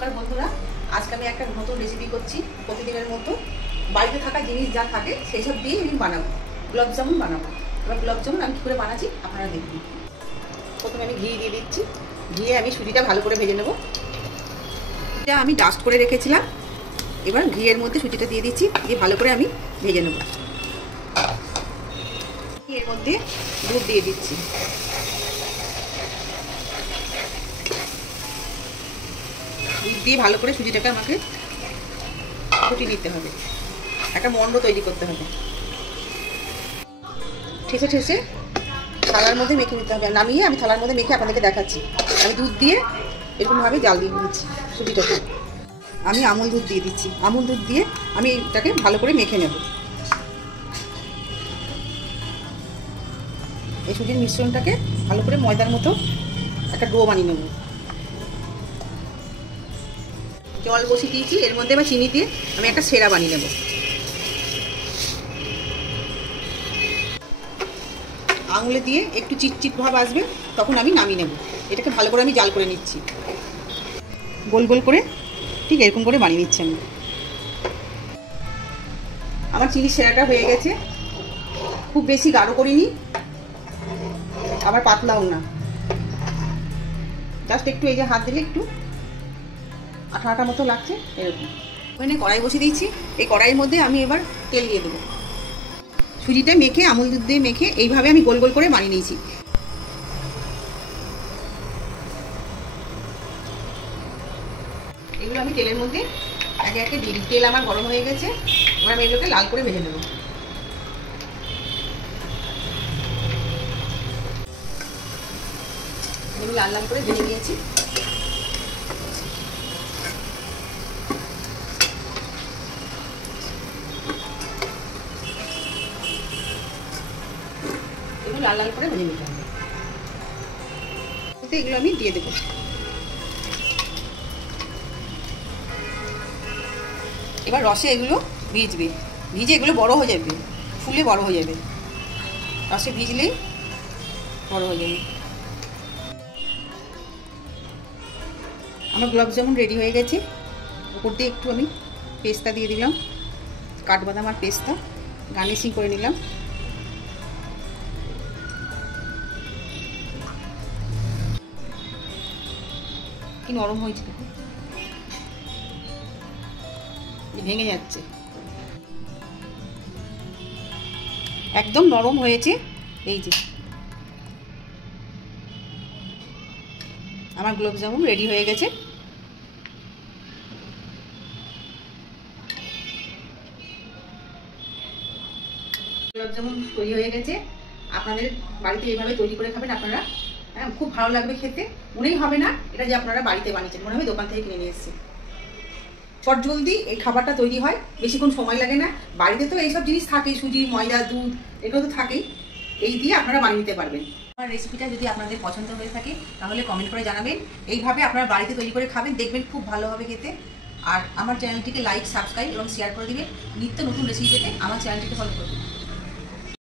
নমস্কার বন্ধুরা, আজকে আমি একটা নতুন রেসিপি করছি। প্রতিদিনের মতো বাড়িতে থাকা জিনিস যা থাকে সেই সব দিয়ে আমি বানাবো, গোলাপ জামুন বানাবো। এবার গোলাপ জামুন আমি কী করে বানাচ্ছি আপনারা দেখুন। প্রথমে আমি ঘি দিয়ে দিচ্ছি। ঘিয়ে আমি সুজিটা ভালো করে ভেজে নেবো। এটা আমি ডাস্ট করে রেখেছিলাম। এবার ঘিয়ের মধ্যে সুজিটা দিয়ে দিচ্ছি, দিয়ে ভালো করে আমি ভেজে নেব। এর মধ্যে দুধ দিয়ে দিচ্ছি। দুধ দিয়ে ভালো করে সুজিটাকে আমাকে ফুটিয়ে নিতে হবে, একটা মন্ড তৈরি করতে হবে। ঠেসে ঠেসে থালার মধ্যে মেখে নিতে হবে। নামিয়ে আমি থালার মধ্যে মেখে আপনাদেরকে দেখাচ্ছি। আমি দুধ দিয়ে এরকমভাবে জাল দিয়ে দিচ্ছি সুজিটাকে। আমি আমুল দুধ দিয়ে দিচ্ছি। আমুল দুধ দিয়ে আমি এটাকে ভালো করে মেখে নেব। এই সুজির মিশ্রণটাকে ভালো করে ময়দার মতো একটা ডো বানিয়ে নেব। জল বসিয়ে দিয়েছি, এর মধ্যে আবার চিনি দিয়ে আমি একটা সেরা বানিয়ে নেব। আঙুলে দিয়ে একটু চিটচিট ভাব আসবে, তখন আমি নামিয়ে নেব। এটাকে ভালো করে আমি জাল করে নিচ্ছি। গোল গোল করে ঠিক এরকম করে বানিয়ে নিচ্ছি আমি। আমার চিনি সেরাটা হয়ে গেছে। খুব বেশি গাঢ় করিনি, আবার পাতলাও না, জাস্ট একটু এই যে হাত দিলে একটু আঠা আঠা মতো লাগছে এরকম। ওখানে কড়াই বসিয়ে দিয়েছি। এই কড়াইয়ের মধ্যে আমি এবার তেল দিয়ে দেবো। সুজিটা মেখে আমুল দুধ দিয়ে মেখে এইভাবে আমি গোল গোল করে বানিয়ে নিয়েছি। এগুলো আমি তেলের মধ্যে একে একে দিয়ে দিই। তেল আমার গরম হয়ে গেছে, এবার আমি এগুলোকে লাল করে ভেজে নেবো। এগুলো লাল লাল করে ভেজে নিয়েছি। এগুলো লাল লাল করে ভেজে নিতে হবে। এগুলো আমি দিয়ে দেবো। এবার রসে এগুলো ভিজবে, ভিজে এগুলো বড় হয়ে যাবে, ফুলে বড় হয়ে যাবে। রসে ভিজলেই বড় হয়ে যাবে। আমার গোলাপ জামুন রেডি হয়ে গেছে। উপর দিয়ে একটু আমি পেস্তা দিয়ে দিলাম, কাঠবাদাম আর পেস্তা গার্নিশিং করে নিলাম। কি নরম হয়েছে, ভেঙে যাচ্ছে, একদম নরম হয়েছে। এই যে আমার গোলাপ জামুন রেডি হয়ে গেছে। গোলাপ জামুন তৈরি হয়ে গেছে। আপনাদের বাড়িতে এইভাবে তৈরি করে খাবেন আপনারা, হ্যাঁ, খুব ভালো লাগবে খেতে। মনেই হবে না এটা যে আপনারা বাড়িতে বানিয়েছেন, মনে হবে দোকান থেকে কিনে নিয়ে এসেছে। চট জলদি এই খাবারটা তৈরি হয়, বেশিক্ষণ সময় লাগে না। বাড়িতে তো এইসব জিনিস থাকেই, সুজি, ময়দা, দুধ, এগুলো তো থাকেই। এই দিয়ে আপনারা বানিয়ে নিতে পারবেন। আমার রেসিপিটা যদি আপনাদের পছন্দ হয়ে থাকে তাহলে কমেন্ট করে জানাবেন। এইভাবে আপনারা বাড়িতে তৈরি করে খাবেন, দেখবেন খুব ভালো হবে খেতে। আর আমার চ্যানেলটিকে লাইক, সাবস্ক্রাইব এবং শেয়ার করে দিবেন। নিত্য নতুন রেসিপি পেতে আমার চ্যানেলটিকে ফলো করবেন।